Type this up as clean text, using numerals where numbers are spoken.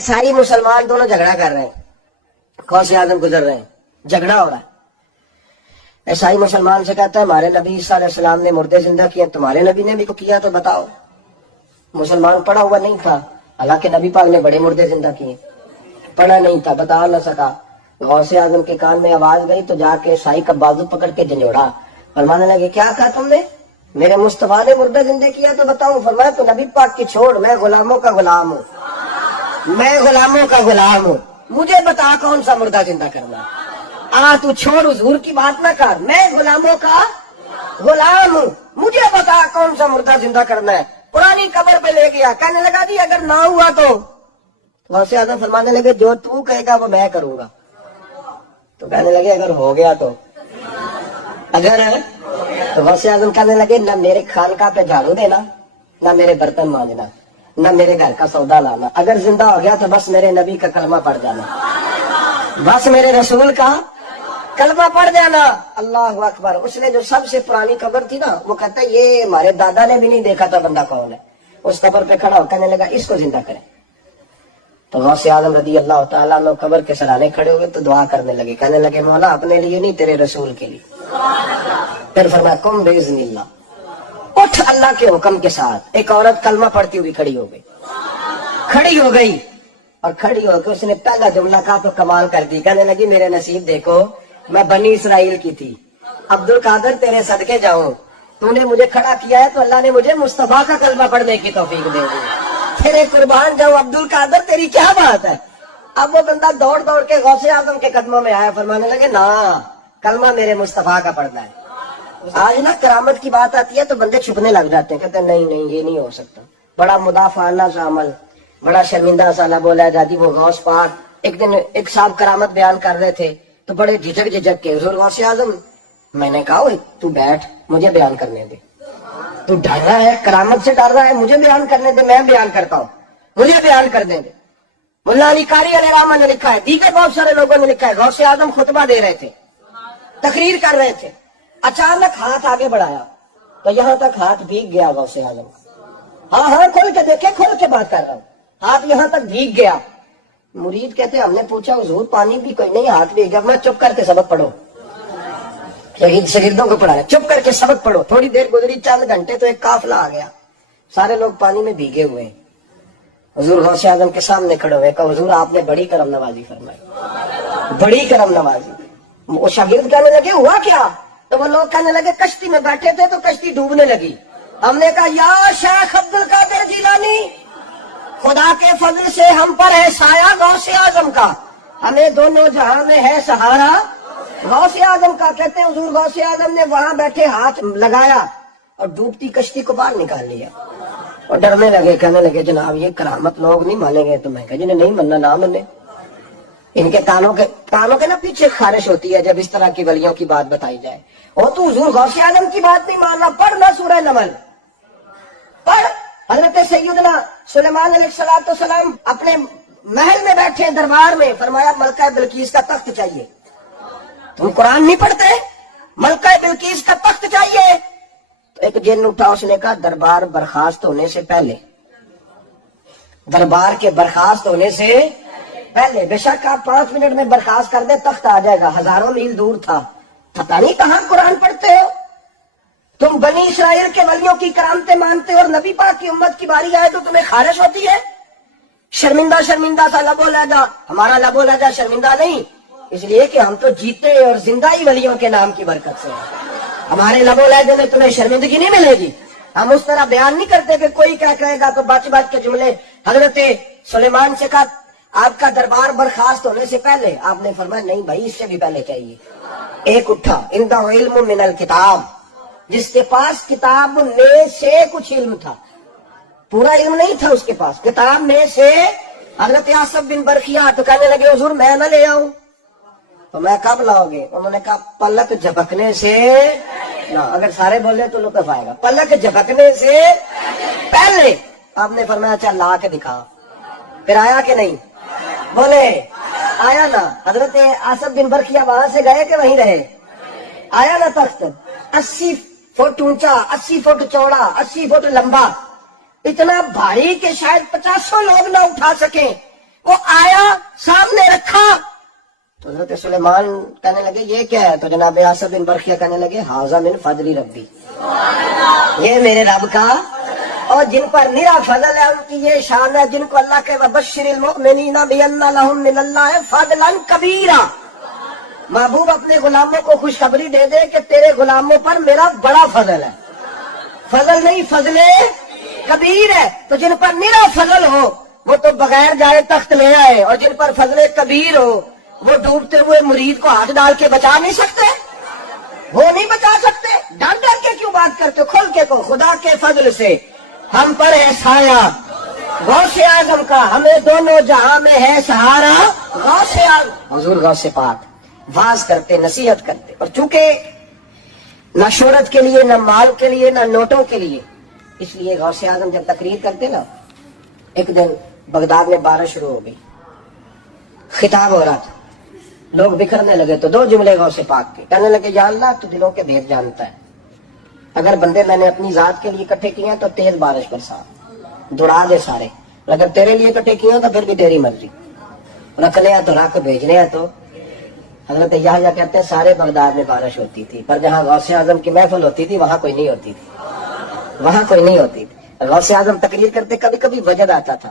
ईसाई मुसलमान दोनों झगड़ा कर रहे हैं, गौसे आजम गुजर रहे हैं, झगड़ा हो रहा है। ईसाई मुसलमान से कहता है हमारे नबी ईसा अलैहिस्सलाम ने मुर्दे जिंदा किए, तुम्हारे नबी ने भी को किया तो बताओ। मुसलमान पढ़ा हुआ नहीं था, हालांकि नबी पाक ने बड़े मुर्दे जिंदा किए, पढ़ा नहीं था, बता न सका। गौसे आजम के कान में आवाज गई तो जाके ईसाई का बाजू पकड़ के झंझोड़ा, फरमाने लगे क्या कहा तुमने, मेरे मुस्तफा ने मुर्दा जिंदा किया तो बताऊं। फरमाया तो नबी पाक की छोड़, मैं गुलामों का गुलाम हूँ, मैं गुलामों का गुलाम हूँ, मुझे बता कौन सा मुर्दा जिंदा करना। तू छोड़ हुजूर की बात ना कर, मैं गुलामों का गुलाम हूँ, मुझे बता कौन सा मुर्दा जिंदा करना है। पुरानी कब्र पे ले गया, कहने लगा जी अगर ना हुआ तो गौसे आजम फरमाने लगे जो तू कहेगा वो मैं करूंगा। तो कहने लगे अगर हो गया तो, अगर तो गौसे आजम कहने लगे ना मेरे खानका पे झाड़ू देना, ना मेरे बर्तन मांजना, ना मेरे घर का सौदा लाना, अगर जिंदा हो गया तो बस मेरे नबी का कलमा पढ़ जाना, बस मेरे रसूल का कलमा पढ़ जाना। अल्लाह अकबर। उसने जो सबसे पुरानी कब्र थी ना, वो कहता है ये हमारे दादा ने भी नहीं देखा था बंदा कौन है। उस कब्र पे खड़ा हो कहने लगा इसको जिंदा करें। तो गौसे आजम रदी अल्लाह तआला अन्हु कब्र के सराहने खड़े हुए तो दुआ करने लगे, कहने लगे मौला अपने लिए नहीं तेरे रसूल के लिए। फिर फरमाया कुम बिइज़्निल्लाह, उठ अल्लाह के हुक्म के साथ। एक औरत कलमा पढ़ती हुई खड़ी हो गई, खड़ी हो गई और खड़ी होकर उसने पहला जुमला कहा तो कमाल कर दी, कहने लगी मेरे नसीब देखो मैं बनी इसराइल की थी, अब्दुल कादर तेरे सदके जाऊं, तूने मुझे खड़ा किया है तो अल्लाह ने मुझे मुस्तफा का कलमा पढ़ने की तौफीक दे दी, तेरे कुर्बान जाऊं अब्दुल कादर, तेरी क्या बात है। अब वो बंदा दौड़ दौड़ के गौसे आजम के कदमों में आया, फरमाने लगे ना कलमा मेरे मुस्तफा का पढ़ना है। आज ना करामत की बात आती है तो बंदे छुपने लग जाते हैं, कहते नहीं नहीं ये नहीं हो सकता, बड़ा मुदाफाना सा अमल, बड़ा शर्मिंदा सा बोला दादी। वो गौस पाक एक दिन एक साहब करामत बयान कर रहे थे तो बड़े झिझक के हुजूर गौसे आजम, मैंने कहा तू बैठ मुझे बयान करने दे, तू डर रहा है करामत से डर रहा है, मुझे बयान करने दे, मैं बयान करता हूँ, मुझे बयान करने दे। मुल्ला अली कारी अलैहिर्रहमा ने लिखा है, दीगर बहुत सारे लोगों ने लिखा है, गौसे आजम खुतबा दे रहे थे, तकरीर कर रहे थे, अचानक हाथ आगे बढ़ाया तो यहाँ तक हाथ भीग गया गौसे आजम। हाँ हाँ खोल के देखे, खोल के बात कर रहा हूँ, हाथ यहाँ तक भीग गया। मुरीद कहते हमने पूछा हुजूर पानी भी कोई नहीं, हाथ भीग गया। मैं चुप करके सबक पढ़ो, शहीदों को पढ़ा चुप करके सबक पढ़ो। थोड़ी देर गुजरी, चंद घंटे तो एक काफिला आ गया, सारे लोग पानी में भीगे हुए हैं। हुजूर गौसे आजम के सामने खड़े हुए, कहा हुजूर आपने बड़ी करम नवाजी फरमाई, बड़ी करम नवाजी। वो शागिर्द कहने लगे हुआ क्या, तो वो लोग कहने लगे कश्ती में बैठे थे तो कश्ती डूबने लगी, हमने कहा या शेख अब्दुल कादिर जिलानी, खुदा के फजल से हम पर है साया गौसे आजम का, हमें दोनों जहां में है सहारा गौसे आजम का। कहते हैं हुजूर गौसे आजम ने वहां बैठे हाथ लगाया और डूबती कश्ती को बाहर निकाल लिया और डरने लगे, कहने लगे जनाब ये करामत लोग नहीं मानेंगे। तो मैं कहा जिन्हें नहीं मानना ना माने, इनके कानों के ना पीछे खारिश होती है जब इस तरह की वलियों की बात बताई जाए। और तू हुजूर गौसे आजम की बात नहीं मानना, पढ़ ना सूरह नमल पढ़। हजरत सैयदना सुलेमान अलैहिस्सलाम अपने महल में बैठे दरबार में, फरमाया मलका बिल्कीस का तख्त चाहिए। तुम कुरान नहीं पढ़ते, मलका बिल्कीस का तख्त चाहिए। तो एक जिन उठा, उसने कहा दरबार बर्खास्त होने से पहले, दरबार के बर्खास्त होने से पहले बेशक आप 5 मिनट में बर्खास्त कर दे तख्त आ जाएगा, हजारों मील दूर था, पता नहीं कहां कुरान पढ़ते हो तुम। बनी इसराइल के वलियों की करामतें मानते हो और नबी पाक की उम्मत की बारी आए तो तुम्हें खारिश होती है। शर्मिंदा शर्मिंदा सा लबो लहजा, हमारा लबो लहजा शर्मिंदा नहीं, इसलिए कि हम तो जीते और जिंदा ही वलियों के नाम की बरकत से हैं। हमारे लबो लहजे में तुम्हें शर्मिंदगी नहीं मिलेगी। हम उस तरह बयान नहीं करते कि कोई क्या कहेगा तो बात बात के जुमले। हजरत सुलेमान से कहा आपका दरबार बर्खास्त होने से पहले, आपने फरमाया नहीं भाई इससे भी पहले चाहिए। एक उठा, इंदा इल्म मिनल किताब, जिसके पास किताब में से कुछ इल्म था, पूरा इल्म नहीं था उसके पास, किताब में से। हजरत आसफ बिन बरखिया तो कहने लगे हुजूर मैं ना ले आऊं। तो मैं कब लाओगे, उन्होंने कहा पलक झपकने से ना, अगर सारे बोले तो लुत्फ आएगा, पलक झपकने से पहले। आपने फरमाया चल ला के दिखा, फिर आया कि नहीं, बोले आया ना। हजरत आसफ बिन बरखिया वहां से गए कि वहीं रहे, आया ना तख्त 80 फुट ऊंचा, 80 फुट चौड़ा, 80 फुट लंबा, इतना भारी कि शायद 50 लोग ना उठा सके। وہ آیا سامنے رکھا تو حضرت سلیمان کہنے لگے یہ کیا ہے؟ تو جناب آصف بن برخیہ کہنے لگے حاذا من فضل ربی، یہ میرے رب کا، اور جن پر نرا فضل ہے ان کی یہ شان ہے جن کو اللہ کے وبشر المؤمنین بان لهم من اللہ فضلا کبیرا، محبوب اپنے غلاموں کو خوشخبری دے دے کہ تیرے غلاموں پر میرا بڑا فضل ہے، فضل نہیں فضل کبیر ہے۔ تو جن پر نرا فضل ہو وہ تو بغیر جائے تخت لے آئے، اور جن پر فضل کبیر ہو وہ ڈوبتے ہوئے مرید کو ہاتھ ڈال کے بچا نہیں سکتے، وہ نہیں بچا سکتے۔ ڈر ڈر کے کیوں بات کرتے ہو؟ کھول کے کو خدا کے فضل سے ہم پر ہے سایہ غوث اعظم کا، ہمیں دونوں جہاں میں ہے سہارا غوث اعظم۔ حضور غوث پاک واز کرتے، نصیحت کرتے، اور چونکہ نہ شہرت کے لیے، نہ مال کے لیے، نہ نوٹوں کے لیے، اس لیے غوث اعظم جب تقریر کرتے نا، ایک دن بغداد میں بارش شروع ہو گئی، خطاب ہو رہا تھا، لوگ بکھرنے لگے تو دو جملے غوث پاک کے، کہنے لگے یا اللہ تو دلوں کے بھید جانتا ہے، اگر بندے میں نے اپنی ذات کے لیے اکٹھے کیے ہیں تو تیز بارش برسا، دوڑا دے سارے، اور اگر تیرے لیے اکٹھے کیے ہیں تو پھر بھی تیری مرضی، رکھنے ہیں تو رکھ، بھیجنے ہیں تو۔ حضرت یحییٰ کہتے ہیں سارے بغداد میں بارش ہوتی تھی، پر جہاں غوث اعظم کی محفل ہوتی تھی وہاں کوئی نہیں ہوتی تھی، وہاں کوئی نہیں ہوتی تھی۔ غوث اعظم تقریر کرتے کبھی کبھی وجد آتا تھا۔